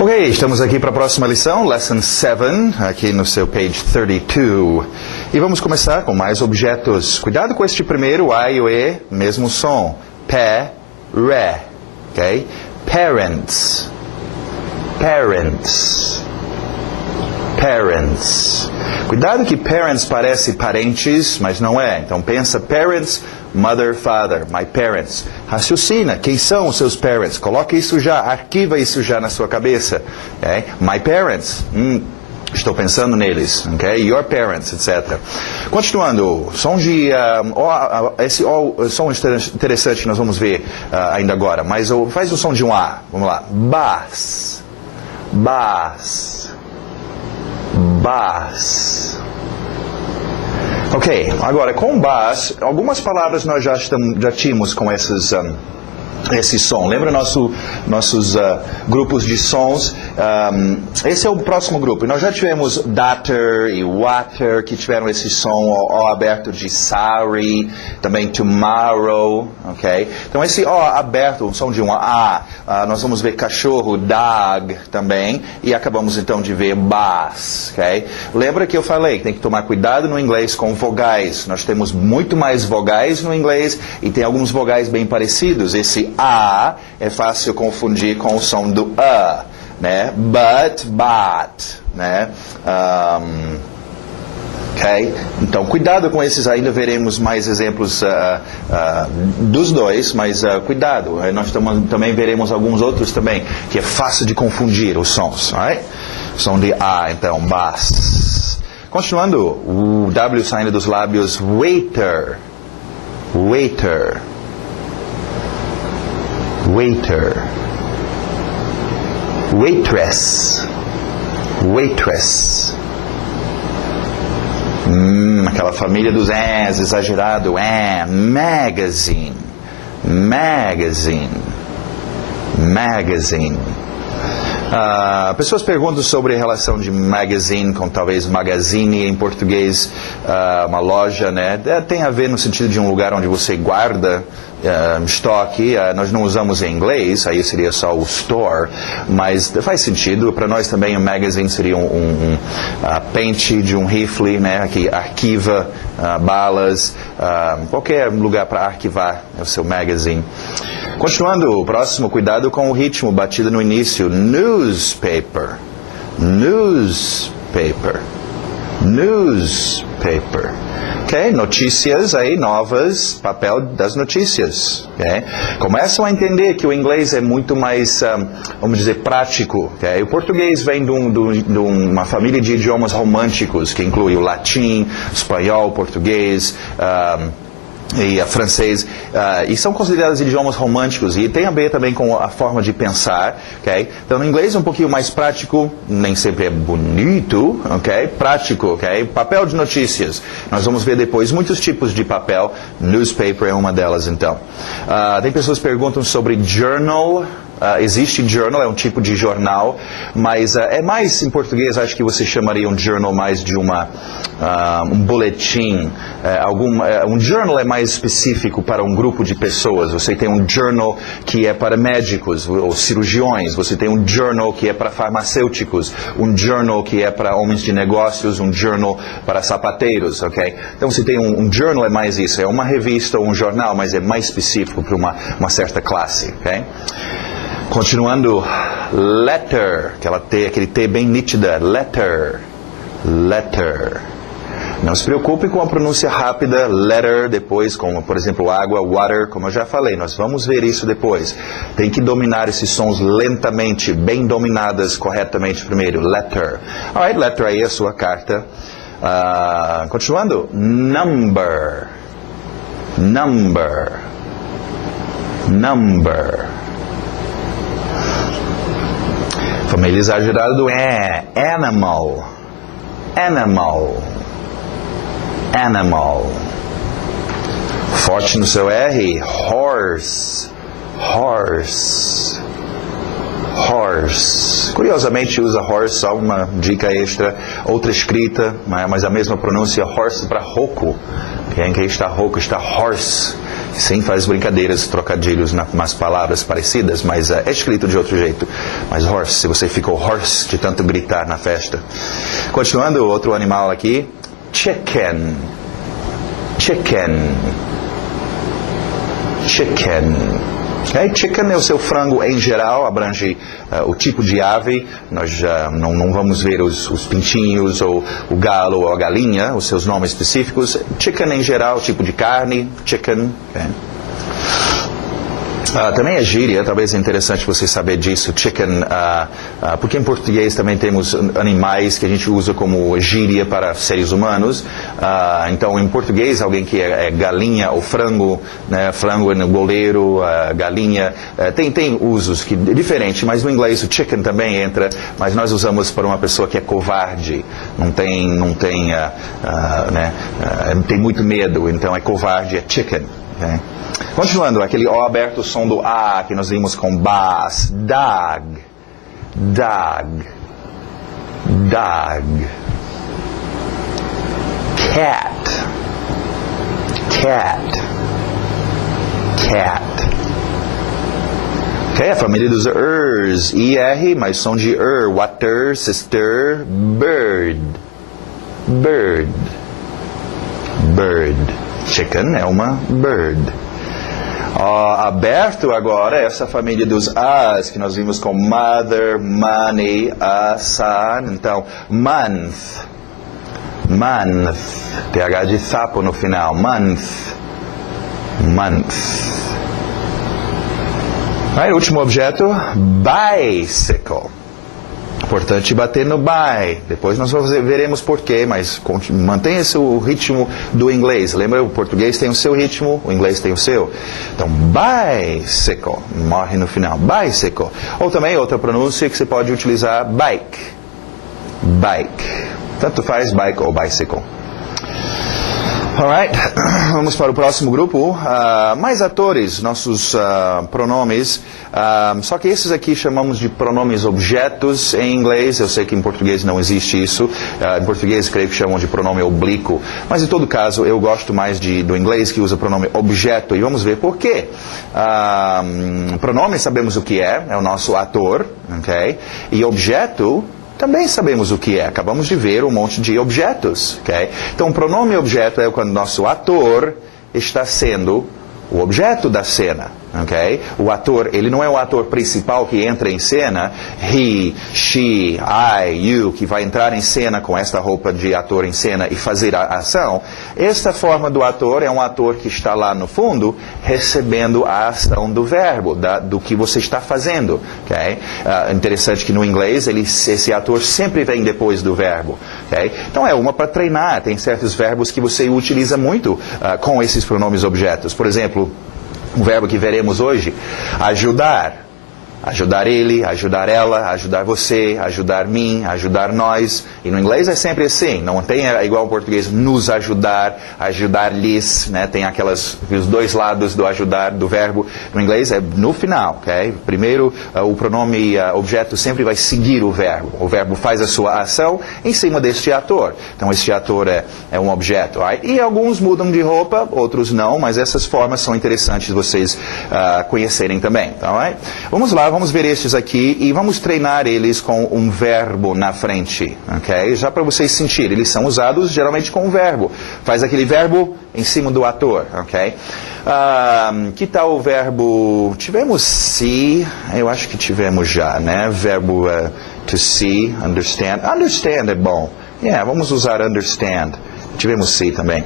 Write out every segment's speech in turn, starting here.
Ok, estamos aqui para a próxima lição, Lesson 7, aqui no seu page 32. E vamos começar com mais objetos. Cuidado com este primeiro, A e o E, mesmo som. Pé, ré, ok? Parents, parents, parents. Cuidado que parents parece parentes, mas não é. Então pensa parents, mother, father, my parents. Raciocina, quem são os seus parents? Coloque isso já, arquiva isso já na sua cabeça. Okay? My parents, estou pensando neles. Okay? Your parents, etc. Continuando, som de... esse som interessante que nós vamos ver ainda agora, mas faz o som de um A. Vamos lá. Bass, bass, bass. Ok, agora com bass, algumas palavras nós já tínhamos com esse som. Lembra nossos grupos de sons? Esse é o próximo grupo. Nós já tivemos daughter e water, que tiveram esse som O aberto de sorry, também tomorrow, ok? Então esse O aberto, o som de um A, nós vamos ver cachorro, dog também, e acabamos então de ver bass, ok? Lembra que eu falei que tem que tomar cuidado no inglês com vogais. Nós temos muito mais vogais no inglês e tem alguns vogais bem parecidos. Esse A é fácil confundir com o som do A, né? But, né? Ok? Então, cuidado com esses, ainda veremos mais exemplos dos dois, mas cuidado, nós também veremos alguns outros também, que é fácil de confundir os sons, right? Som de A, então, bass. Continuando, o W saindo dos lábios, waiter, waiter, waiter, waitress, waitress. Aquela família dos S, exagerado, magazine, magazine, magazine. Pessoas perguntam sobre a relação de magazine com talvez magazine em português, uma loja, né? Tem a ver no sentido de um lugar onde você guarda estoque. Nós não usamos em inglês, aí seria só o store, mas faz sentido. Para nós também o magazine seria um pente de um rifle, né? Que arquiva balas, qualquer lugar para arquivar é o seu magazine. Continuando, o próximo, cuidado com o ritmo, batida no início. Newspaper, newspaper, newspaper. Ok, notícias aí novas, papel das notícias. Okay? Começam a entender que o inglês é muito mais, vamos dizer, prático. Okay? O português vem de uma família de idiomas românticos, que inclui o latim, espanhol, português, e francês, e são considerados idiomas românticos e tem a ver também com a forma de pensar, ok? Então, no inglês é um pouquinho mais prático, nem sempre é bonito, ok? Prático, ok? Papel de notícias. Nós vamos ver depois muitos tipos de papel, newspaper é uma delas, então. Tem pessoas que perguntam sobre journal. Existe journal, é um tipo de jornal, mas é mais, em português, acho que você chamaria um journal mais de um boletim. Um journal é mais específico para um grupo de pessoas. Você tem um journal que é para médicos ou cirurgiões, você tem um journal que é para farmacêuticos, um journal que é para homens de negócios, um journal para sapateiros, ok? Então você tem um journal, é mais isso, é uma revista ou um jornal, mas é mais específico para uma certa classe, ok? Continuando, letter, aquele T bem nítida, letter, letter. Não se preocupe com a pronúncia rápida, letter, depois, como por exemplo água, water, como eu já falei, nós vamos ver isso depois. Tem que dominar esses sons lentamente, bem dominadas corretamente primeiro, letter. Alright, letter aí a sua carta. Continuando, number, number, number. Família exagerada do animal, animal, animal. Forte no seu R, horse, horse, horse. Curiosamente usa horse, só uma dica extra, outra escrita, mas a mesma pronúncia, horse para rouco. Quem está rouco está horse. Sim, faz brincadeiras, trocadilhos nas palavras parecidas, mas é escrito de outro jeito. Mas horse, se você ficou hoarse de tanto gritar na festa. Continuando, outro animal aqui. Chicken. Chicken. Chicken. Okay? Chicken é o seu frango em geral, abrange o tipo de ave. Nós não vamos ver os pintinhos, ou o galo, ou a galinha, os seus nomes específicos. Chicken em geral, tipo de carne, chicken. Okay? Também é gíria, talvez é interessante você saber disso, chicken, porque em português também temos animais que a gente usa como gíria para seres humanos. Então, em português, alguém que é galinha ou frango, né, frango no goleiro, galinha, tem usos que é diferente, mas no inglês o chicken também entra, mas nós usamos para uma pessoa que é covarde, tem muito medo, então é covarde, é chicken. Okay? Continuando, aquele O aberto, o som do A, que nós vimos com bass. Dog. Dog. Dog. Cat. Cat. Cat. Ok, a família dos ers. IR, mais som de water, sister, bird. Bird. Bird. Chicken é uma bird. Aberto agora, essa família dos As, que nós vimos com mother, money, son. Então, month. Month. TH de sapo no final. Month. Month. Aí, último objeto, bicycle. Importante bater no by. Depois nós veremos porquê, mas mantenha o ritmo do inglês. Lembra, o português tem o seu ritmo, o inglês tem o seu. Então, bicycle. Morre no final. Bicycle. Ou também outra pronúncia que você pode utilizar, bike. Bike. Tanto faz bike ou bicycle. Alright, vamos para o próximo grupo. Mais atores, nossos pronomes. Só que esses aqui chamamos de pronomes objetos em inglês. Eu sei que em português não existe isso. Em português creio que chamam de pronome oblíquo. Mas em todo caso, eu gosto mais do inglês que usa pronome objeto. E vamos ver por quê. Pronome sabemos o que é o nosso ator. Okay? E objeto também sabemos o que é. Acabamos de ver um monte de objetos. Okay? Então, pronome objeto é quando nosso ator está sendo o objeto da cena. Okay? O ator, ele não é o ator principal que entra em cena. He, she, I, you, que vai entrar em cena com esta roupa de ator em cena e fazer a ação. Esta forma do ator é um ator que está lá no fundo recebendo a ação do verbo, do que você está fazendo. Okay? Interessante que no inglês esse ator sempre vem depois do verbo. Okay? Então é uma para treinar. Tem certos verbos que você utiliza muito com esses pronomes objetos. Por exemplo, um verbo que veremos hoje, ajudar. Ajudar ele, ajudar ela, ajudar você, ajudar mim, ajudar nós. E no inglês é sempre assim. Não tem igual ao português, nos ajudar, ajudar-lhes. Né? Tem os dois lados do ajudar, do verbo. No inglês é no final. Okay? Primeiro, o pronome objeto sempre vai seguir o verbo. O verbo faz a sua ação em cima deste ator. Então, este ator é um objeto. Right? E alguns mudam de roupa, outros não. Mas essas formas são interessantes vocês conhecerem também. Right? Vamos lá. Vamos ver estes aqui e vamos treinar eles com um verbo na frente, ok? Já para vocês sentirem, eles são usados geralmente com um verbo. Faz aquele verbo em cima do ator, ok? Que tal o verbo... Tivemos see, eu acho que tivemos já, né? Verbo to see, understand. Understand é bom. Vamos usar understand. Tivemos see também.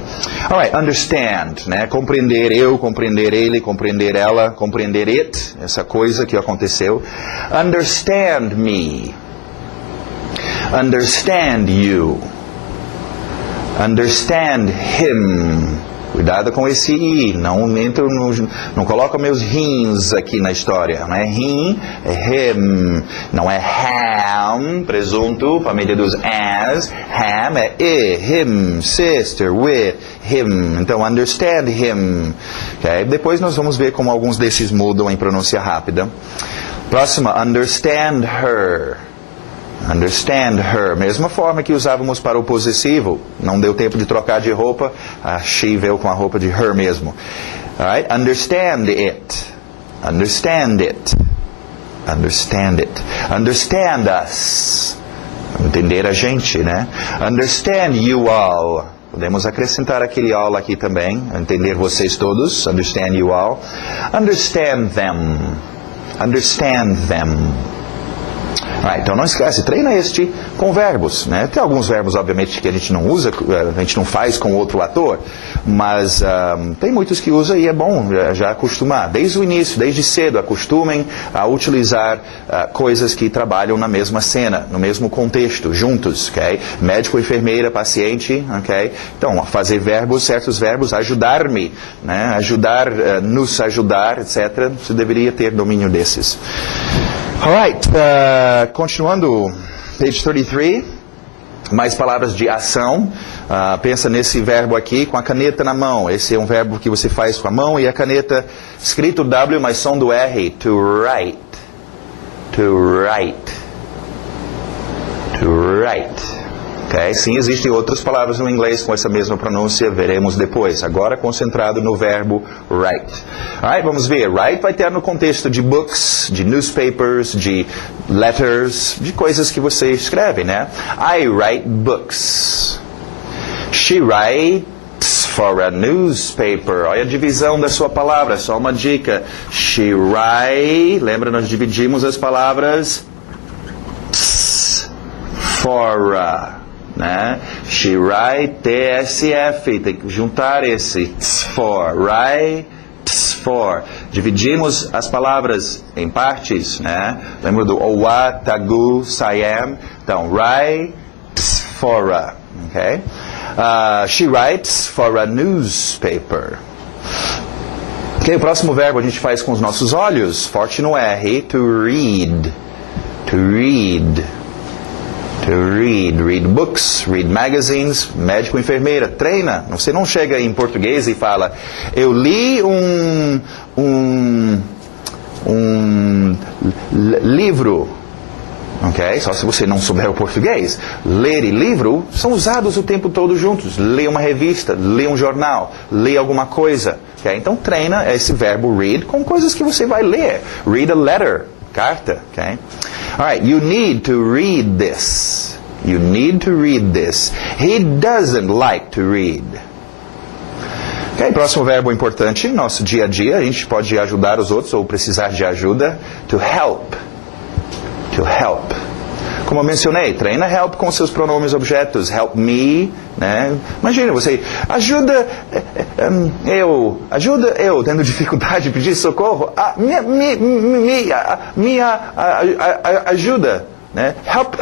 Alright, understand, né? Compreender eu, compreender ele, compreender ela, compreender it, essa coisa que aconteceu. Understand me. Understand you. Understand him. Cuidado com esse I, não coloca meus rins aqui na história. Não é rim, é him. Não é ham, presunto, família dos as. Ham é him, sister, with, him. Então, understand him. Okay? Depois nós vamos ver como alguns desses mudam em pronúncia rápida. Próxima, understand her. Understand her. Mesma forma que usávamos para o possessivo. Não deu tempo de trocar de roupa. A she veio com a roupa de her mesmo. Alright? Understand it. Understand it. Understand it. Understand us. Entender a gente, né? Understand you all. Podemos acrescentar aquele all aqui também. Entender vocês todos. Understand you all. Understand them. Understand them. Então não esquece, treina este com verbos, né? Tem alguns verbos, obviamente, que a gente não usa, a gente não faz com outro ator, mas tem muitos que usa e é bom já acostumar. Desde o início, desde cedo, acostumem a utilizar coisas que trabalham na mesma cena, no mesmo contexto, juntos, ok? Médico, enfermeira, paciente, ok? Então, fazer verbos, certos verbos, ajudar-me, né? Ajudar, nos ajudar, etc. Você deveria ter domínio desses. Alright, continuando, page 33, mais palavras de ação. Pensa nesse verbo aqui, com a caneta na mão. Esse é um verbo que você faz com a mão e a caneta, escrito W, mas som do R, to write, to write, to write. Okay? Sim, existem outras palavras no inglês com essa mesma pronúncia, veremos depois. Agora concentrado no verbo write. Alright, vamos ver. Write vai ter no contexto de books, de newspapers, de letters, de coisas que você escreve, né? I write books. She writes for a newspaper. Olha a divisão da sua palavra, só uma dica. She writes, lembra, nós dividimos as palavras for a. Né? She write TSF, tem que juntar esse for, writes for. Dividimos as palavras em partes, né? Lembra do owa, tagu, sayam? Então, writes for a, ok? She writes for a newspaper. Ok, o próximo verbo a gente faz com os nossos olhos, forte no R, to read, to read. To read, read books, read magazines, médico, enfermeira, treina. Você não chega em português e fala, eu li um livro, ok? Só se você não souber o português. Ler e livro são usados o tempo todo juntos. Lê uma revista, lê um jornal, lê alguma coisa, ok? Então treina esse verbo read com coisas que você vai ler. Read a letter, carta, ok? Alright, you need to read this. You need to read this. He doesn't like to read. Ok, próximo verbo importante, nosso dia a dia, a gente pode ajudar os outros ou precisar de ajuda. To help. To help. Como eu mencionei, treina help com seus pronomes objetos. Help me, né? Imagina, você ajuda eu tendo dificuldade de pedir socorro. Ajuda, né? Help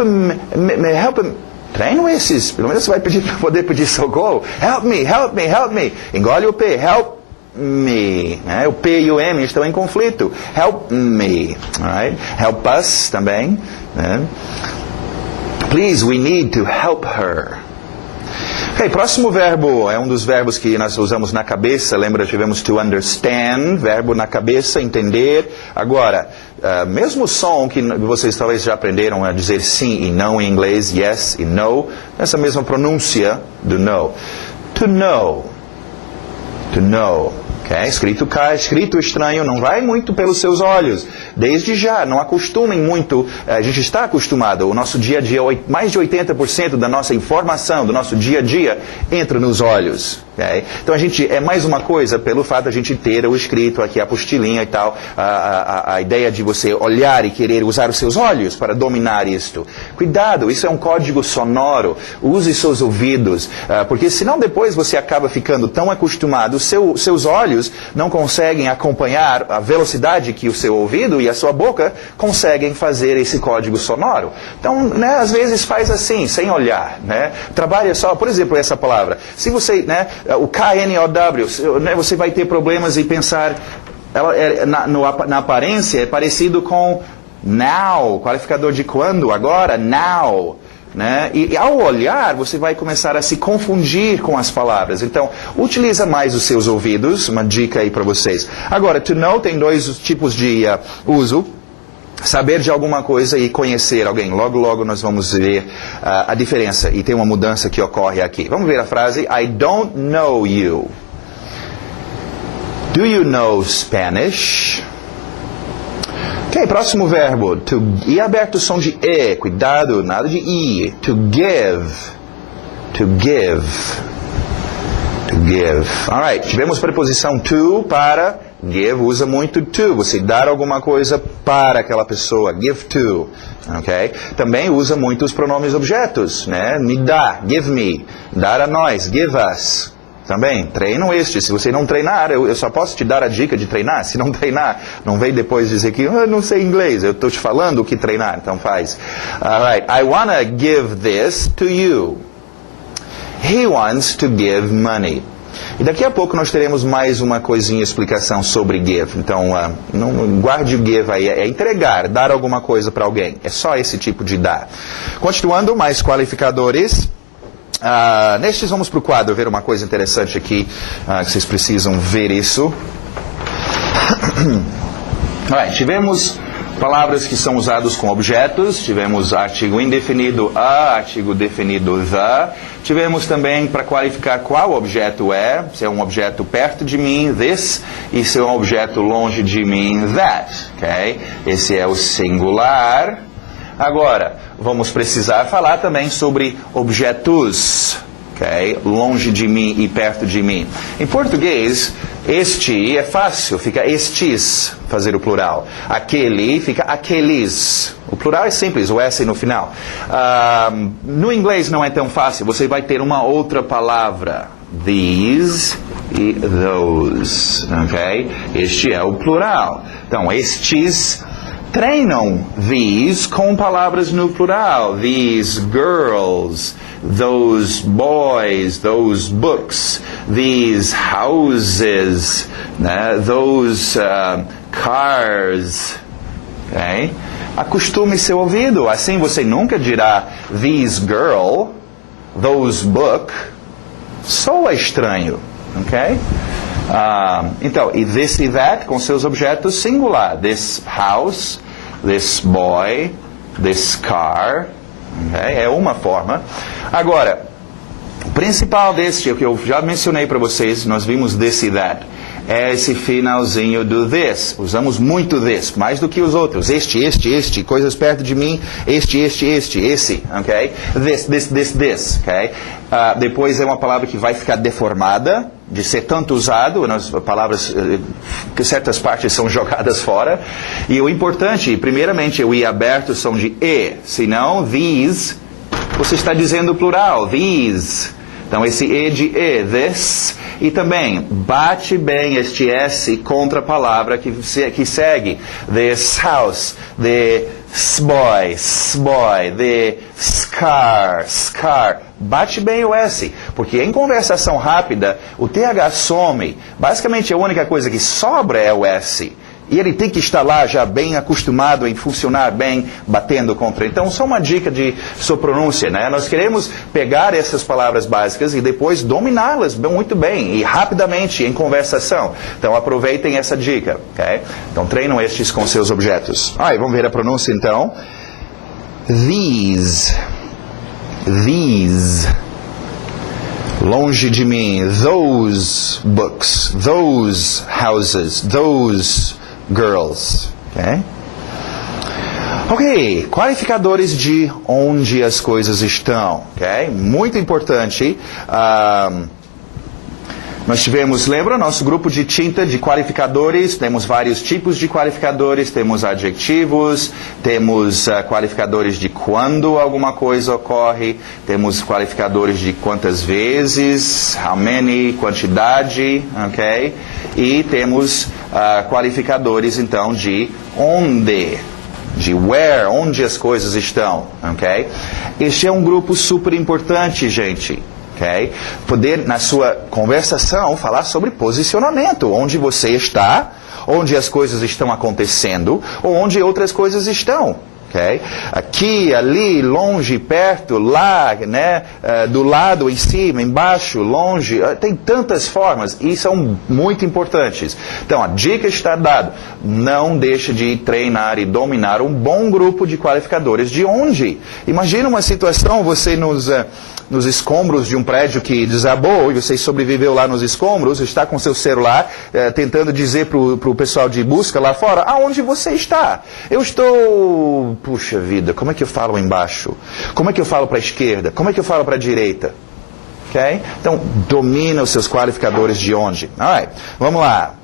him. Treino esses, pelo menos você vai pedir para poder pedir socorro. Help me. Engole o P, help me, né? O P e o M estão em conflito. Help me, right? Help us também, né? Please, we need to help her. Ok, próximo verbo é um dos verbos que nós usamos na cabeça. Lembra, tivemos to understand, verbo na cabeça, entender. Agora, mesmo som que vocês talvez já aprenderam a dizer sim e não em inglês, yes e no, essa mesma pronúncia do no. To know. To know. Okay? Escrito estranho, não vai muito pelos seus olhos. Desde já, não acostumem muito. A gente está acostumado. O nosso dia a dia, mais de 80% da nossa informação, do nosso dia a dia, entra nos olhos. Okay? Então a gente, é mais uma coisa pelo fato de a gente ter o escrito aqui, a apostilinha e tal, a ideia de você olhar e querer usar os seus olhos para dominar isto. Cuidado, isso é um código sonoro. Use seus ouvidos, porque senão depois você acaba ficando tão acostumado, seus olhos não conseguem acompanhar a velocidade que o seu ouvido e a sua boca conseguem fazer esse código sonoro. Então, né, às vezes faz assim, sem olhar, né? Trabalha só, por exemplo, essa palavra. Se você, né, o KNOW, né, você vai ter problemas em pensar, ela na aparência é parecido com now, qualificador de quando, agora, now. Né? E ao olhar, você vai começar a se confundir com as palavras. Então, utiliza mais os seus ouvidos, uma dica aí para vocês. Agora, to know tem dois tipos de uso. Saber de alguma coisa e conhecer alguém. Logo, logo nós vamos ver a diferença. E tem uma mudança que ocorre aqui. Vamos ver a frase, I don't know you. Do you know Spanish? Ok, próximo verbo. E aberto o som de E. Cuidado, nada de I. To give. To give. To give. Alright, tivemos preposição to para give, usa muito to. Você dar alguma coisa para aquela pessoa. Give to. Ok? Também usa muito os pronomes objetos, né? Me dá, give me. Dar a nós, give us. Também, treinam este. Se você não treinar, eu só posso te dar a dica de treinar. Se não treinar, não vem depois dizer que eu não sei inglês. Eu estou te falando o que treinar, então faz. Alright, I wanna give this to you. He wants to give money. E daqui a pouco nós teremos mais uma coisinha, explicação sobre give. Então, não guarde o give aí. É entregar, dar alguma coisa para alguém. É só esse tipo de dar. Continuando, mais qualificadores. Nestes vamos para o quadro ver uma coisa interessante aqui. Que vocês precisam ver isso. Tivemos palavras que são usadas com objetos. Tivemos artigo indefinido a, artigo definido the. Tivemos também para qualificar qual objeto é. Se é um objeto perto de mim, this. E se é um objeto longe de mim, that. Okay? Esse é o singular. Agora, vamos precisar falar também sobre objetos. Okay? Longe de mim e perto de mim. Em português, este é fácil, fica estes, fazer o plural. Aquele fica aqueles. O plural é simples, o S no final. No inglês não é tão fácil, você vai ter uma outra palavra. These e those. Okay? Este é o plural. Então, estes treinam these com palavras no plural. These girls, those boys, those books, these houses, né? Those cars. Okay? Acostume seu ouvido, assim você nunca dirá this girl, those book. Soa estranho. Okay? Então, e this e that com seus objetos singular. This house, this boy, this car. Okay? É uma forma. Agora, o principal deste, o que eu já mencionei para vocês, nós vimos this e that, é esse finalzinho do this. Usamos muito this, mais do que os outros. Este, coisas perto de mim, esse, ok? This, ok? Depois é uma palavra que vai ficar deformada, de ser tanto usado, nas palavras, que certas partes são jogadas fora. E o importante, primeiramente, o i aberto são de e, senão these, você está dizendo plural, these. Então esse e de e, this, e também bate bem este s contra a palavra que segue. This house, this boy, the car. Bate bem o S, porque em conversação rápida o TH some. Basicamente a única coisa que sobra é o S. E ele tem que estar lá já bem acostumado em funcionar bem, batendo contra. Então, só uma dica de sua pronúncia, né? Nós queremos pegar essas palavras básicas e depois dominá-las muito bem e rapidamente em conversação. Então, aproveitem essa dica, ok? Então, treinam estes com seus objetos. Vamos ver a pronúncia, então. These. Longe de mim. Those books. Those houses. Those girls. Ok, qualificadores de onde as coisas estão. Ok, muito importante. Nós tivemos, lembra, nosso grupo de tinta de qualificadores, temos vários tipos de qualificadores, temos adjetivos, temos qualificadores de quando alguma coisa ocorre, temos qualificadores de quantas vezes, how many, quantidade, ok? E temos qualificadores, então, de onde, de where, onde as coisas estão, ok? Este é um grupo super importante, gente. Okay? Poder, na sua conversação, falar sobre posicionamento, onde você está, onde as coisas estão acontecendo, ou onde outras coisas estão. Okay? Aqui, ali, longe, perto, lá, né? Do lado, em cima, embaixo, longe, tem tantas formas e são muito importantes. Então, a dica está dada, não deixe de treinar e dominar um bom grupo de qualificadores de onde. Imagina uma situação, você nos nos escombros de um prédio que desabou e você sobreviveu lá nos escombros, está com seu celular tentando dizer para o pessoal de busca lá fora, aonde você está? Eu estou... Puxa vida, como é que eu falo embaixo? Como é que eu falo para a esquerda? Como é que eu falo para a direita? Okay? Então, domina os seus qualificadores de onde. Alright, vamos lá.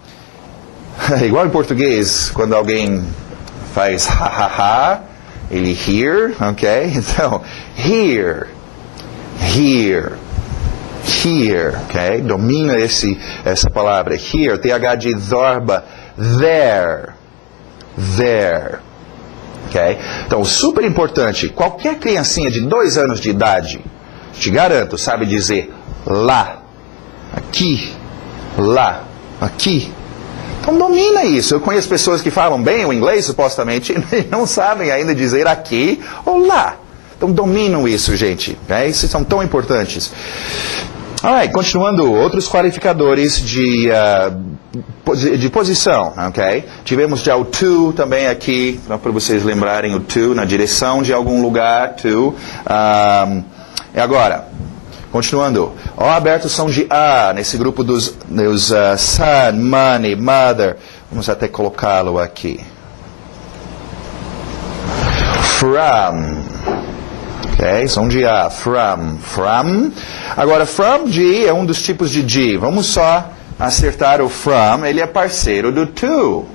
Igual em português, quando alguém faz ha-ha-ha, ele here, ok? Então, here, ok? Domina essa palavra. Here, TH de Zorba, there, ok? Então, super importante, qualquer criancinha de 2 anos de idade, te garanto, sabe dizer lá, aqui, lá, aqui. Então domina isso. Eu conheço pessoas que falam bem o inglês, supostamente, e não sabem ainda dizer aqui ou lá. Então dominam isso, gente. Okay? Esses são tão importantes. Alright, continuando, outros qualificadores de posição, ok? Tivemos já o to também aqui, para vocês lembrarem o to, na direção de algum lugar, to. E agora, continuando, O abertos são de A, nesse grupo dos son, money, mother. Vamos até colocá-lo aqui. From. Ok, são de A, from. Agora, from de é um dos tipos de de. Vamos só acertar o from, ele é parceiro do to.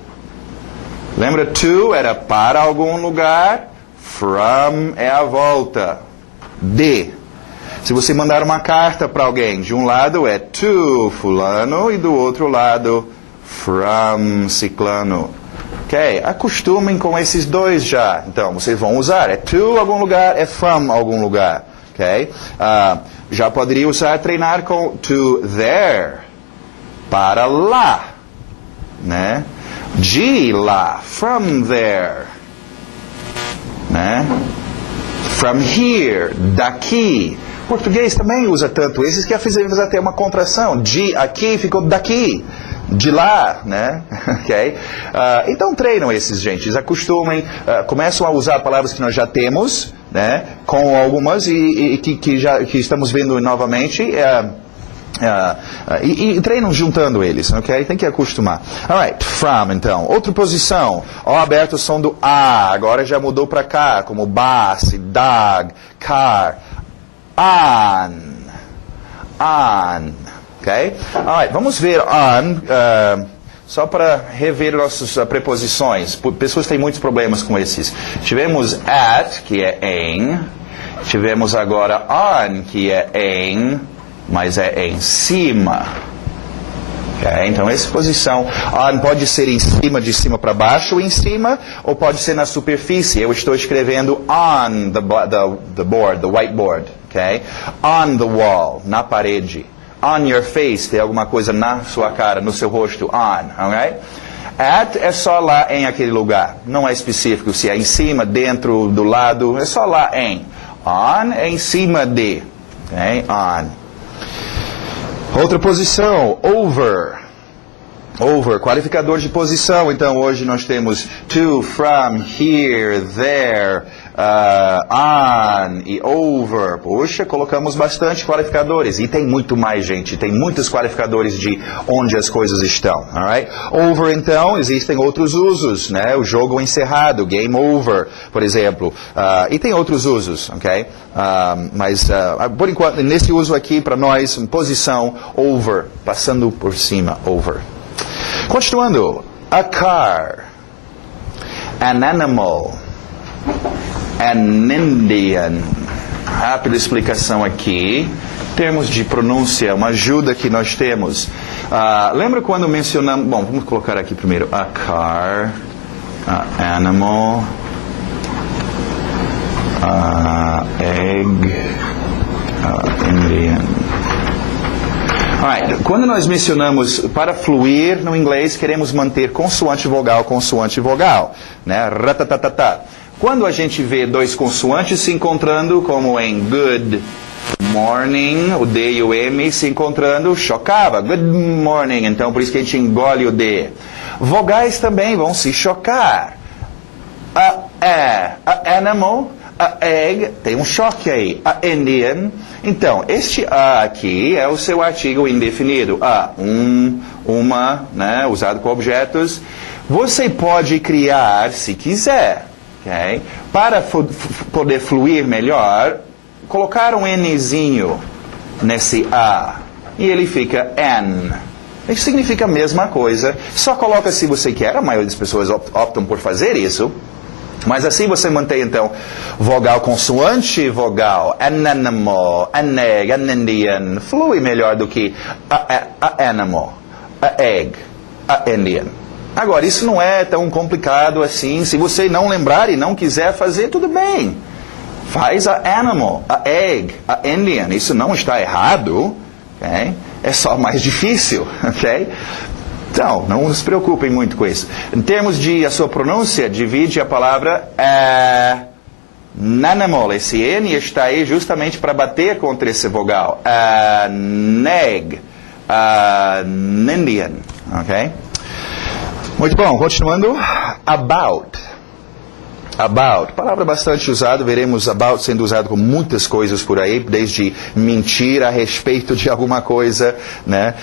Lembra, to era para algum lugar, from é a volta. De. Se você mandar uma carta para alguém, de um lado é to fulano e do outro lado from ciclano. Ok? Acostumem com esses dois já. Então, vocês vão usar. É to algum lugar, é from algum lugar. Ok? Já poderia usar, treinar com to there. Para lá. Né? De lá. From there. Né? From here. Daqui. Português também usa tanto esses que fizemos até uma contração. De aqui ficou daqui. De lá, né? Ok? Então treinam esses, gente. Acostumem, começam a usar palavras que nós já temos, né? Com algumas e que estamos vendo novamente. E treinam juntando eles, ok? Tem que acostumar. Alright, from, então. Outra posição. O aberto o som do A. Agora já mudou para cá, como bus, dog, car. On. Ok? Alright, vamos ver on, só para rever nossas preposições. Pessoas têm muitos problemas com esses. Tivemos at, que é em. Tivemos agora on, que é em, mas é em cima. Okay? Então, essa posição, on pode ser em cima, de cima para baixo, em cima, ou pode ser na superfície. Eu estou escrevendo on the board, the whiteboard. Okay? On the wall, na parede. On your face, tem alguma coisa na sua cara, no seu rosto. On, alright? At é só lá em aquele lugar. Não é específico se é em cima, dentro, do lado. É só lá em. On é em cima de. Okay? On. Outra posição, over. Over, qualificador de posição. Então, hoje nós temos to, from, here, there, on e over. Poxa, colocamos bastante qualificadores. E tem muito mais, gente. Tem muitos qualificadores de onde as coisas estão. Alright? Over, então, existem outros usos, né? O jogo encerrado, game over, por exemplo. E tem outros usos, ok? Mas, por enquanto, nesse uso aqui, para nós, posição, over, passando por cima, over. Continuando, a car, an animal, an Indian. Rápida explicação aqui. Termos de pronúncia, uma ajuda que nós temos. Lembra quando mencionamos... Bom, vamos colocar aqui primeiro. A car, a animal, a egg, a Indian. Alright, quando nós mencionamos para fluir no inglês, queremos manter consoante vogal, né? Ratatatata. Quando a gente vê dois consoantes se encontrando, como em good morning, o D e o M se encontrando, chocava. Good morning, então por isso que a gente engole o D. Vogais também vão se chocar. A animal, A egg, tem um choque aí. A Indian. Então, este a aqui é o seu artigo indefinido. A, uma, né, usado com objetos. Você pode criar, se quiser, okay? Para poder fluir melhor, colocar um Nzinho nesse A. E ele fica N. Isso significa a mesma coisa. Só coloca se você quer. A maioria das pessoas optam por fazer isso. Mas assim você mantém, então, vogal, consoante, vogal, animal, egg, Indian, flui melhor do que a animal, a egg, a Indian. Agora, isso não é tão complicado assim. Se você não lembrar e não quiser fazer, tudo bem. Faz a animal, a egg, a Indian. Isso não está errado, okay? É só mais difícil, ok? Então, não se preocupem muito com isso. Em termos de a sua pronúncia, divide a palavra animal. Esse N está aí justamente para bater contra esse vogal. Neg, Indian, ok? Muito bom, continuando. About. About, palavra bastante usada, veremos about sendo usado com muitas coisas por aí, desde mentir a respeito de alguma coisa, né?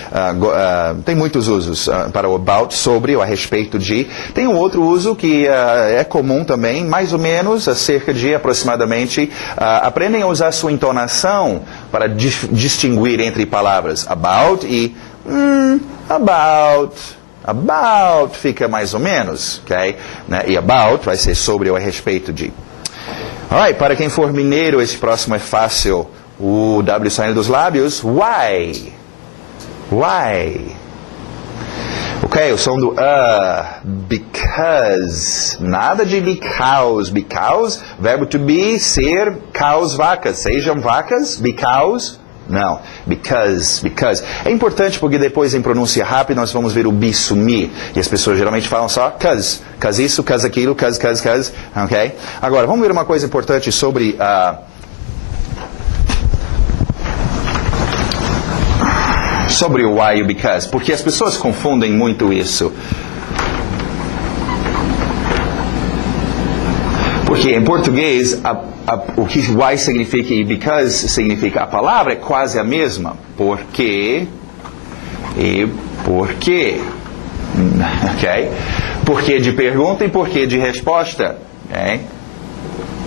Tem muitos usos para o about, sobre ou a respeito de. Tem um outro uso que é comum também, mais ou menos, cerca de aproximadamente, aprendem a usar sua entonação para distinguir entre palavras about e about. About fica mais ou menos, ok? Né? E about vai ser sobre ou a respeito de. Alright, para quem for mineiro, esse próximo é fácil. O W saindo dos lábios. Why? Why? Ok, o som do because. Nada de because. Because, verbo to be, ser, cows, vacas. Sejam vacas, because. Não, because. É importante porque depois em pronúncia rápida nós vamos ver o be sumir. E as pessoas geralmente falam só cause isso, cause aquilo, cause, ok? Agora, vamos ver uma coisa importante sobre sobre o why e o because, porque as pessoas confundem muito isso. Porque em português, o que why significa e because significa, a palavra é quase a mesma. Porque e porquê. Ok? Porquê de pergunta e porquê de resposta. Ok?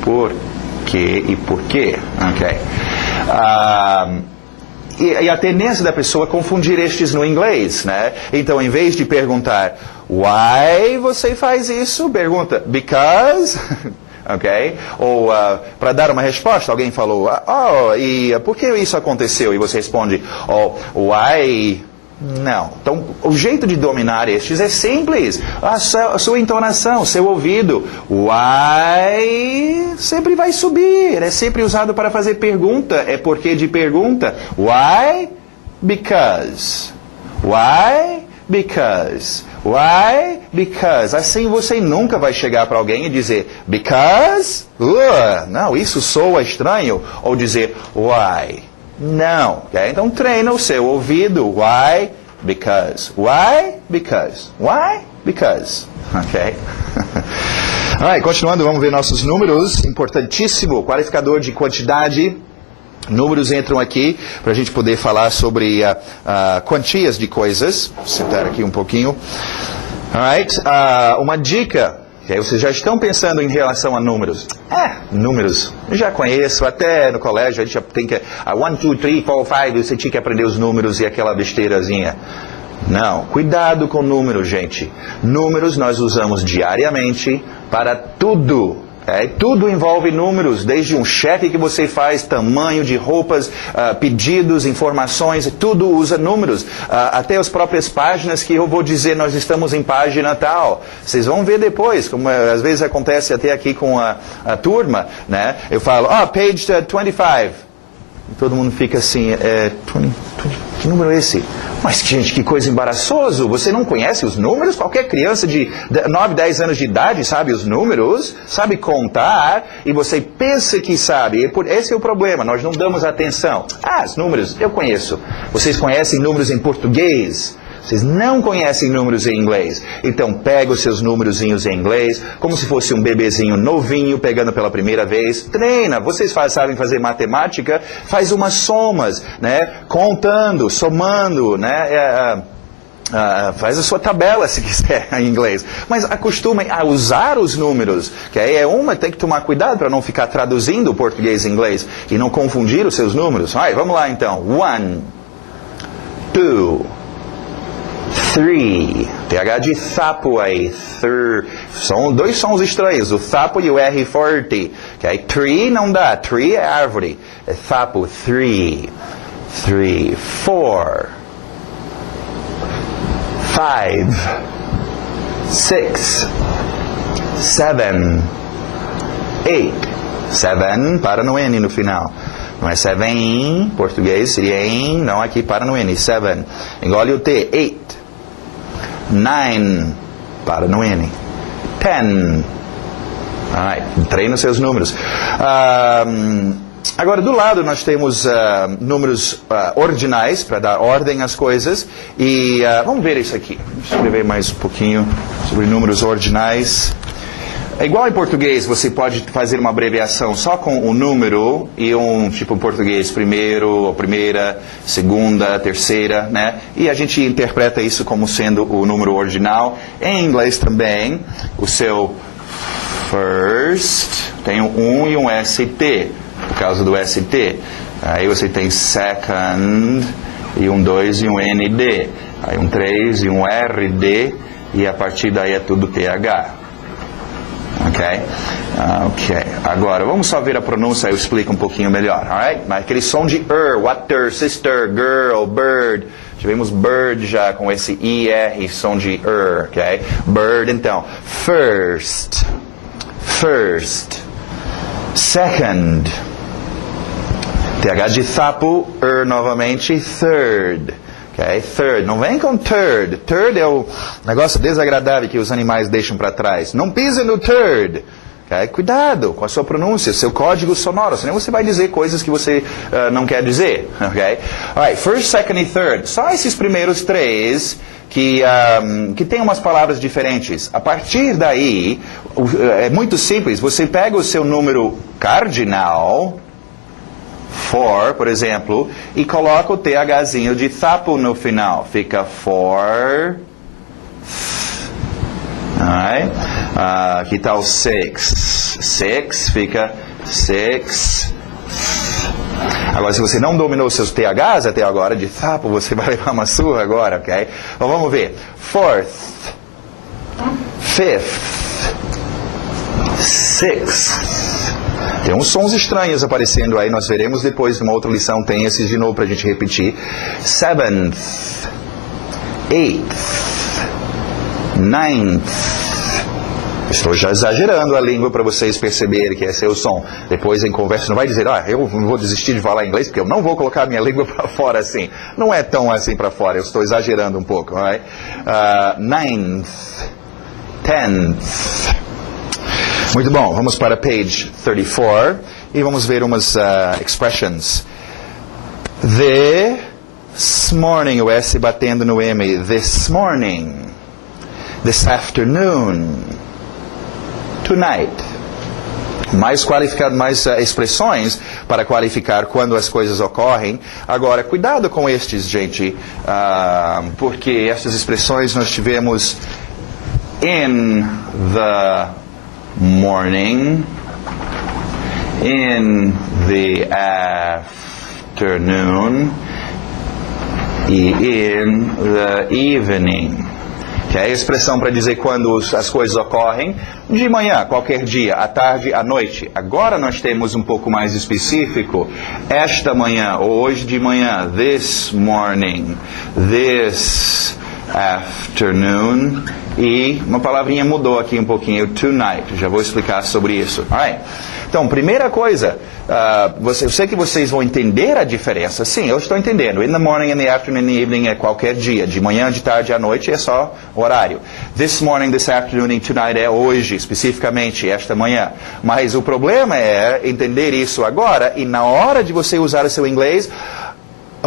Porquê e porquê. Ok? E a tendência da pessoa é confundir estes no inglês, né? Então, em vez de perguntar why você faz isso, pergunta because... Ok? Ou para dar uma resposta, alguém falou, e por que isso aconteceu? E você responde, why? Não. Então, o jeito de dominar estes é simples. A sua entonação, seu ouvido. Why sempre vai subir. É sempre usado para fazer pergunta. É porque de pergunta. Why? Because. Why? Because. Why? Because. Assim você nunca vai chegar para alguém e dizer because? Não, isso soa estranho. Ou dizer why? Não. Okay? Então treina o seu ouvido. Why? Because. Why? Because. Why? Because. Ok? Alright, continuando, vamos ver nossos números. Importantíssimo, qualificador de quantidade. Números entram aqui para a gente poder falar sobre quantias de coisas. Vou sentar aqui um pouquinho. Alright, uma dica. Okay, vocês já estão pensando em relação a números. Números. Eu já conheço, até no colégio a gente já tem que... 1, 2, 3, 4, 5, você tinha que aprender os números e aquela besteirazinha. Não, cuidado com números, gente. Números nós usamos diariamente para tudo. Tudo envolve números, desde um cheque que você faz, tamanho de roupas, pedidos, informações, tudo usa números. Até as próprias páginas que eu vou dizer, nós estamos em página tal. Vocês vão ver depois, como às vezes acontece até aqui com a turma, né? Eu falo, page 25. E todo mundo fica assim, 20, que número é esse? Mas, gente, que coisa embaraçoso. Você não conhece os números? Qualquer criança de 9, 10 anos de idade sabe os números, sabe contar, e você pensa que sabe. Esse é o problema, nós não damos atenção. Os números, eu conheço. Vocês conhecem números em português? Vocês não conhecem números em inglês. Então, pega os seus númerozinhos em inglês, como se fosse um bebezinho novinho, pegando pela primeira vez. Treina. Vocês sabem fazer matemática? Faz umas somas, né? Contando, somando, né? Faz a sua tabela, se quiser, em inglês. Mas acostumem a usar os números. Que aí tem que tomar cuidado para não ficar traduzindo o português em inglês e não confundir os seus números. Vamos lá, então. 1, 2, 3. TH de sapo aí. São dois sons estranhos, o sapo e o R forte. Okay? Tree não dá. Tree é árvore. É sapo. 3, 4. 5, 6, 7, 8. 7 para no N no final. Não é 7 em português, seria em, não aqui para no N. 7. Engole o T. 8. 9 para no N. 10. Alright, treina os seus números. Agora, do lado, nós temos números ordinais, para dar ordem às coisas. E vamos ver isso aqui. Vou escrever mais um pouquinho sobre números ordinais. É igual em português, você pode fazer uma abreviação só com o número e tipo português, primeiro, ou primeira, segunda, terceira, né? E a gente interpreta isso como sendo o número ordinal. Em inglês também, o seu first tem um e um ST. Por causa do ST. Aí você tem second, e um 2 e um ND. Aí um 3 e um RD, e a partir daí é tudo TH. Ok? Agora, vamos só ver a pronúncia, eu explico um pouquinho melhor. Alright? Mas aquele som de water, sister, girl, bird. Tivemos bird já com esse IR, som de ok? Bird, então. First. Second. TH de sapo, novamente, third. Okay? Third. Não vem com third. Third é o negócio desagradável que os animais deixam para trás. Não pise no third. Okay? Cuidado com a sua pronúncia, seu código sonoro, senão você vai dizer coisas que você não quer dizer. Okay? Alright, first, second e third. Só esses primeiros três que tem umas palavras diferentes. A partir daí, é muito simples. Você pega o seu número cardinal, for, por exemplo, e coloca o THzinho de sapo no final. Fica for. Alright? Aqui está o 6. 6 fica 6. Agora, se você não dominou seus THs até agora, de sapo, você vai levar uma surra agora, ok? Então, vamos ver. Fourth. Fifth. Sixth. Tem uns sons estranhos aparecendo aí, nós veremos depois numa outra lição, tem esses de novo para a gente repetir. Seventh. Eighth. Ninth. Estou já exagerando a língua para vocês perceberem que esse é o som. Depois em conversa não vai dizer, eu vou desistir de falar inglês porque eu não vou colocar minha língua para fora assim. Não é tão assim para fora, eu estou exagerando um pouco. Right? Ninth. Tenth. Muito bom, vamos para page 34 e vamos ver umas expressions. This morning, o S batendo no M. This morning. This afternoon. Tonight. Mais qualificado, mais expressões para qualificar quando as coisas ocorrem. Agora, cuidado com estes, gente, porque essas expressões nós tivemos in the morning, in the afternoon e in the evening. Que é a expressão para dizer quando as coisas ocorrem, de manhã, qualquer dia, à tarde, à noite. Agora nós temos um pouco mais específico, esta manhã, ou hoje de manhã, this morning, this afternoon, e uma palavrinha mudou aqui um pouquinho, tonight. Já vou explicar sobre isso. Alright. Então, primeira coisa, eu sei que vocês vão entender a diferença. Sim, eu estou entendendo. In the morning, in the afternoon, in the evening é qualquer dia. De manhã, de tarde, à noite é só horário. This morning, this afternoon, and tonight é hoje, especificamente, esta manhã. Mas o problema é entender isso agora e na hora de você usar o seu inglês,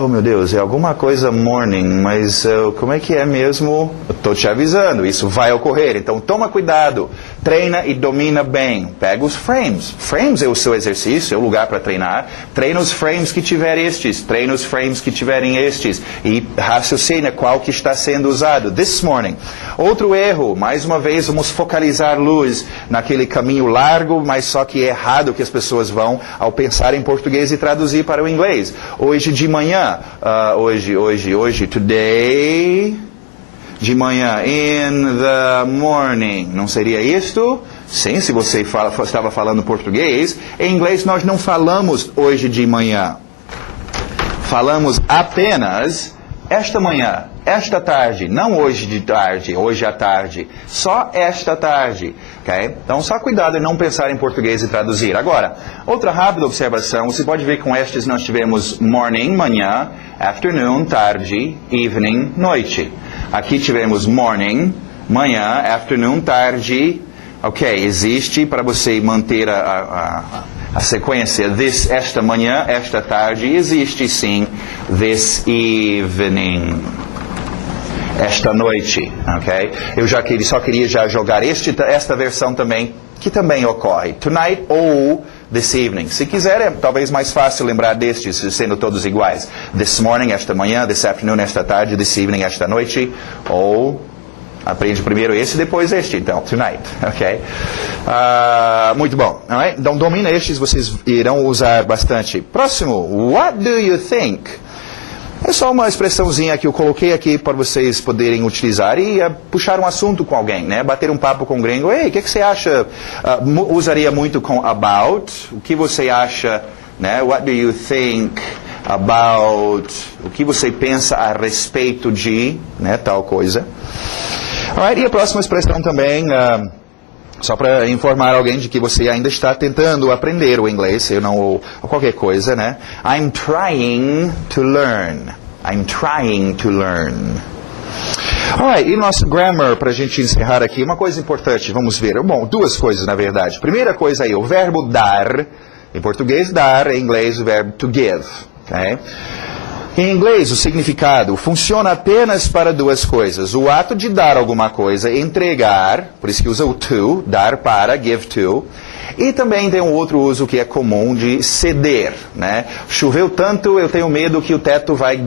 Oh, meu Deus, é alguma coisa morning, mas como é que é mesmo? Estou te avisando, isso vai ocorrer. Então, toma cuidado, treina e domina bem. Pega os frames. Frames é o seu exercício, é o lugar para treinar. Treina os frames que tiver estes, treina os frames que tiverem estes. E raciocina qual que está sendo usado. This morning. Outro erro, mais uma vez, vamos focalizar luz naquele caminho largo, mas só que é errado que as pessoas vão ao pensar em português e traduzir para o inglês. Hoje de manhã. Hoje, today, de manhã, in the morning, não seria isto? Sim, se você estava falando português. Em inglês nós não falamos hoje de manhã. Falamos apenas esta manhã, esta tarde, não hoje de tarde, hoje à tarde, só esta tarde, ok? Então, só cuidado em não pensar em português e traduzir. Agora, outra rápida observação, você pode ver que com estes nós tivemos morning, manhã, afternoon, tarde, evening, noite. Aqui tivemos morning, manhã, afternoon, tarde, ok? Existe para você manter a sequência this, esta manhã, esta tarde, existe sim this evening, esta noite, ok? Eu só queria já jogar esta versão também, que também ocorre, tonight ou this evening. Se quiser, é talvez mais fácil lembrar destes, sendo todos iguais. This morning, esta manhã, this afternoon, esta tarde, this evening, esta noite, ou... Aprende primeiro esse, depois este, então, tonight, ok? Muito bom, alright? Então, domina estes, vocês irão usar bastante. Próximo, what do you think? É só uma expressãozinha que eu coloquei aqui para vocês poderem utilizar e puxar um assunto com alguém, né? Bater um papo com um gringo. Ei, o que você acha? Usaria muito com about. O que você acha, né? What do you think about? O que você pensa a respeito de, né? Tal coisa. Alright, e a próxima expressão também, só para informar alguém de que você ainda está tentando aprender o inglês, ou qualquer coisa, né? I'm trying to learn. I'm trying to learn. Alright, e nosso grammar, para a gente encerrar aqui, uma coisa importante, vamos ver. Bom, duas coisas, na verdade. Primeira coisa aí, o verbo dar, em português dar, em inglês o verbo to give, ok? Em inglês, o significado funciona apenas para duas coisas. O ato de dar alguma coisa, entregar, por isso que usa o to, dar para, give to. E também tem um outro uso que é comum de ceder, né? Choveu tanto, eu tenho medo que o teto vai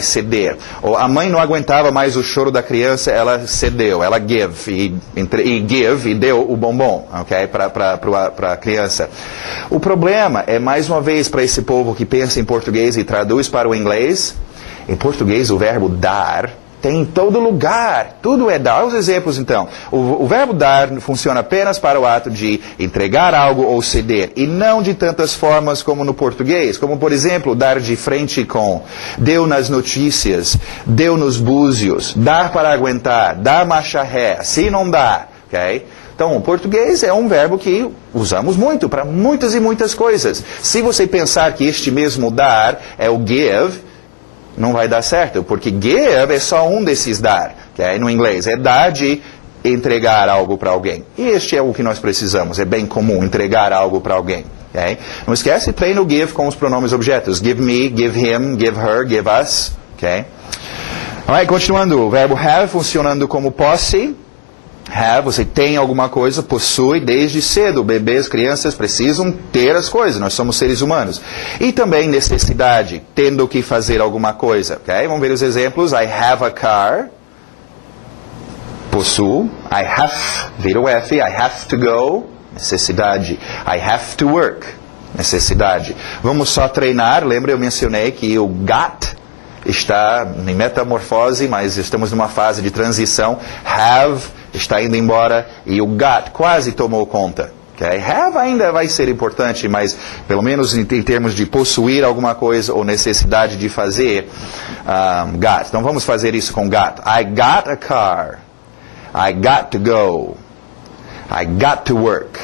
ceder. Ou a mãe não aguentava mais o choro da criança, ela cedeu, ela give e deu o bombom, ok? Para a criança. O problema é, mais uma vez, para esse povo que pensa em português e traduz para o inglês, em português o verbo dar tem em todo lugar, tudo é dar. Os exemplos então, o verbo dar funciona apenas para o ato de entregar algo ou ceder, e não de tantas formas como no português, como por exemplo, dar de frente com, deu nas notícias, deu nos búzios, dar para aguentar, dar marcha ré, assim não dá, ok? Então, o português é um verbo que usamos muito para muitas e muitas coisas. Se você pensar que este mesmo dar é o give, não vai dar certo, porque give é só um desses dar, okay? No inglês é dar de entregar algo para alguém. E este é o que nós precisamos, é bem comum entregar algo para alguém. Okay? Não esquece, treina o give com os pronomes objetos. Give me, give him, give her, give us. Okay? Alright, continuando, o verbo have funcionando como posse. Have, você tem alguma coisa, possui desde cedo. Bebês, crianças precisam ter as coisas, nós somos seres humanos. E também necessidade, tendo que fazer alguma coisa. Okay? Vamos ver os exemplos. I have a car. Possuo. I have, vira o F, I have to go. Necessidade. I have to work. Necessidade. Vamos só treinar. Lembra, eu mencionei que o got está em metamorfose, mas estamos numa fase de transição. Have está indo embora e o got quase tomou conta. Okay? Have ainda vai ser importante, mas pelo menos em termos de possuir alguma coisa ou necessidade de fazer, got. Então vamos fazer isso com got. I got a car. I got to go. I got to work.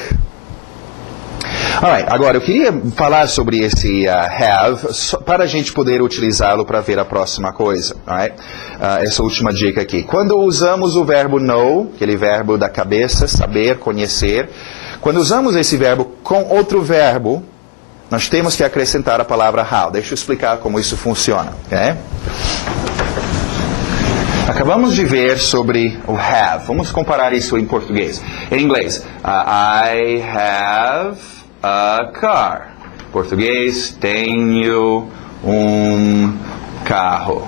Alright, agora eu queria falar sobre esse have para a gente poder utilizá-lo para ver a próxima coisa. Alright? Essa última dica aqui. Quando usamos o verbo know, aquele verbo da cabeça, saber, conhecer, quando usamos esse verbo com outro verbo, nós temos que acrescentar a palavra how. Deixa eu explicar como isso funciona. Okay? Acabamos de ver sobre o have. Vamos comparar isso em português. Em inglês, I have a car. Português, tenho um carro.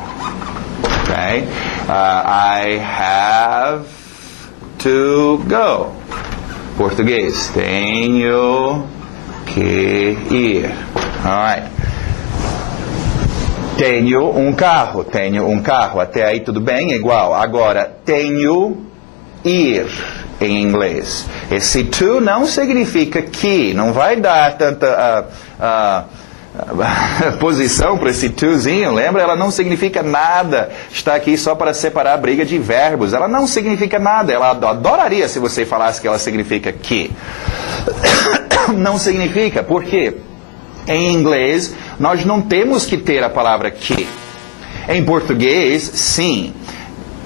Okay? I have to go. Português, tenho que ir. Alright. Tenho um carro. Até aí tudo bem? Igual. Agora, tenho ir em inglês. Esse to não significa que. Não vai dar tanta posição para esse tozinho. Lembra? Ela não significa nada. Está aqui só para separar a briga de verbos. Ela não significa nada. Ela adoraria se você falasse que ela significa que. Não significa. Por quê? Em inglês, nós não temos que ter a palavra que. Em português, sim.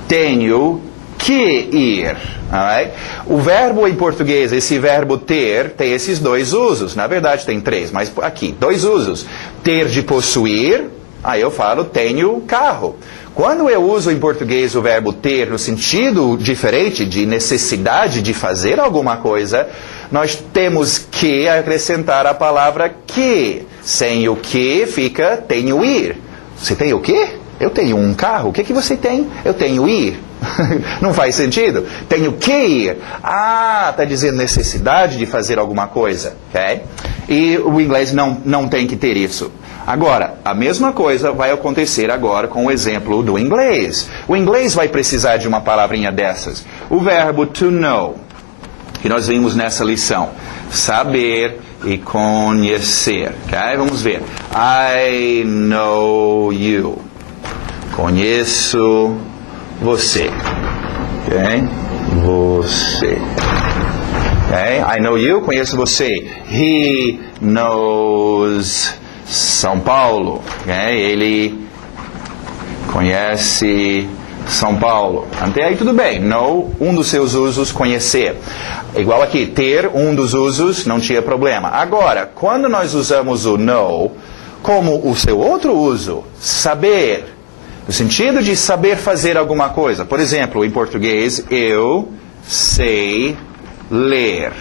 Tenho que ir. Alright? O verbo em português, esse verbo ter, tem esses dois usos. Na verdade, tem três, mas aqui, dois usos. Ter de possuir, aí eu falo tenho carro. Quando eu uso em português o verbo ter no sentido diferente de necessidade de fazer alguma coisa, nós temos que acrescentar a palavra que. Sem o que fica tenho ir. Você tem o quê? Eu tenho um carro. O que você tem? Eu tenho ir. Não faz sentido? Tenho que ir. Está dizendo necessidade de fazer alguma coisa. Okay? E o inglês não tem que ter isso. Agora, a mesma coisa vai acontecer agora com o exemplo do inglês. O inglês vai precisar de uma palavrinha dessas. O verbo to know, que nós vimos nessa lição. Saber e conhecer. Okay? Vamos ver. I know you. Conheço você. Okay? Você. Okay? I know you. Conheço você. He knows São Paulo. Okay? Ele conhece São Paulo. Até aí tudo bem. Know, um dos seus usos, conhecer. Igual aqui, ter, um dos usos, não tinha problema. Agora, quando nós usamos o know como o seu outro uso, saber, no sentido de saber fazer alguma coisa. Por exemplo, em português, eu sei ler.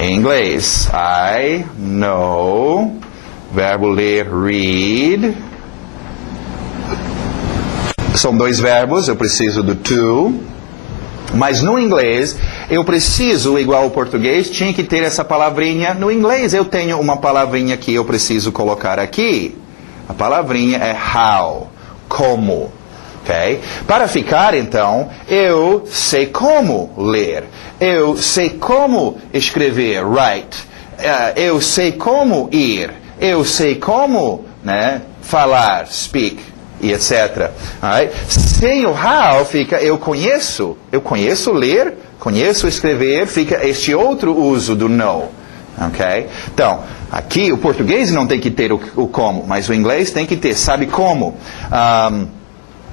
Em inglês, I know, verbo ler, read. São dois verbos, eu preciso do to. Mas no inglês, eu preciso, igual ao português, tinha que ter essa palavrinha. No inglês, eu tenho uma palavrinha que eu preciso colocar aqui. A palavrinha é how, como. Okay? Para ficar, então, eu sei como ler. Eu sei como escrever, write. Eu sei como ir. Eu sei como, né, falar, speak, e etc. Alright? Sem o how, fica eu conheço ler, conheço escrever, fica este outro uso do know. Okay? Então, aqui o português não tem que ter o como, mas o inglês tem que ter, sabe como.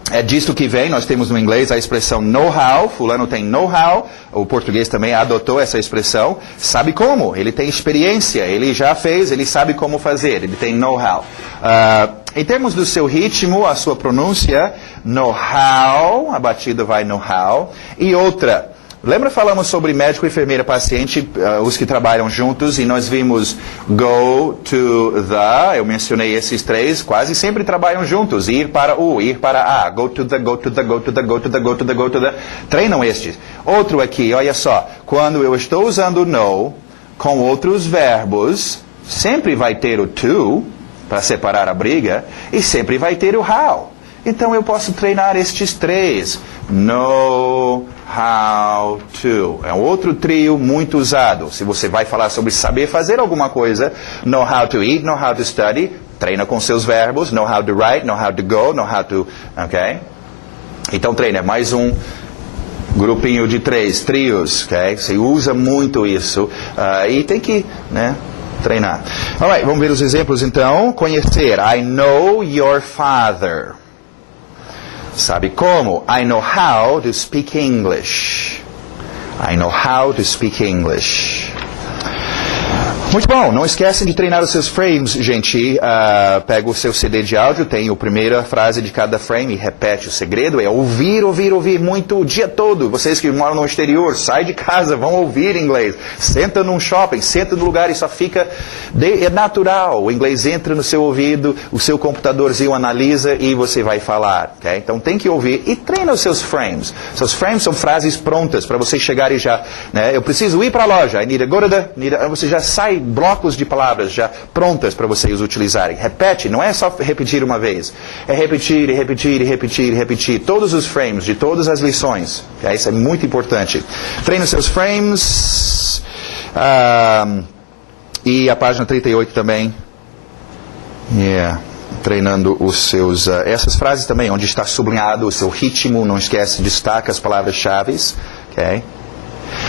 É disto que vem, nós temos no inglês a expressão know-how, fulano tem know-how, o português também adotou essa expressão, sabe como, ele tem experiência, ele já fez, ele sabe como fazer, ele tem know-how. Em termos do seu ritmo, a sua pronúncia, know-how, a batida vai know-how, e outra. Lembra falamos sobre médico, enfermeira, paciente, os que trabalham juntos, e nós vimos go to the, eu mencionei esses três, quase sempre trabalham juntos, ir para o, ir para a, go to the, go to the, go to the, go to the, go to the, go to the, treinam estes. Outro aqui, olha só, quando eu estou usando no com outros verbos, sempre vai ter o to, para separar a briga, e sempre vai ter o how. Então eu posso treinar estes três. Know how to. É um outro trio muito usado. Se você vai falar sobre saber fazer alguma coisa, know how to eat, know how to study, treina com seus verbos, know how to write, know how to go, know how to... Ok? Então treina. Mais um grupinho de três, trios. Ok? Você usa muito isso. E tem que, né, treinar. Alright, vamos ver os exemplos então. Conhecer. I know your father. Sabe como? I know how to speak English. I know how to speak English. Muito bom, não esquecem de treinar os seus frames, gente. Pega o seu CD de áudio, tem a primeira frase de cada frame e repete. O segredo é ouvir, ouvir, ouvir muito o dia todo. Vocês que moram no exterior, sai de casa, vão ouvir inglês. Senta num shopping, senta no lugar e só fica... É natural, o inglês entra no seu ouvido, o seu computadorzinho analisa e você vai falar. Okay? Então tem que ouvir e treina os seus frames. Seus frames são frases prontas para você chegar e já... Né, eu preciso ir para a loja, I need a go to the... Você já sai blocos de palavras já prontas para vocês utilizarem. Repete, não é só repetir uma vez. É repetir, e repetir, e repetir, e repetir. Todos os frames de todas as lições. Okay? Isso é muito importante. Treine os seus frames. E a página 38 também. Treinando os seus... essas frases também, onde está sublinhado o seu ritmo. Não esquece, destaca as palavras-chave. Okay?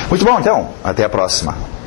Muito bom, então. Até a próxima.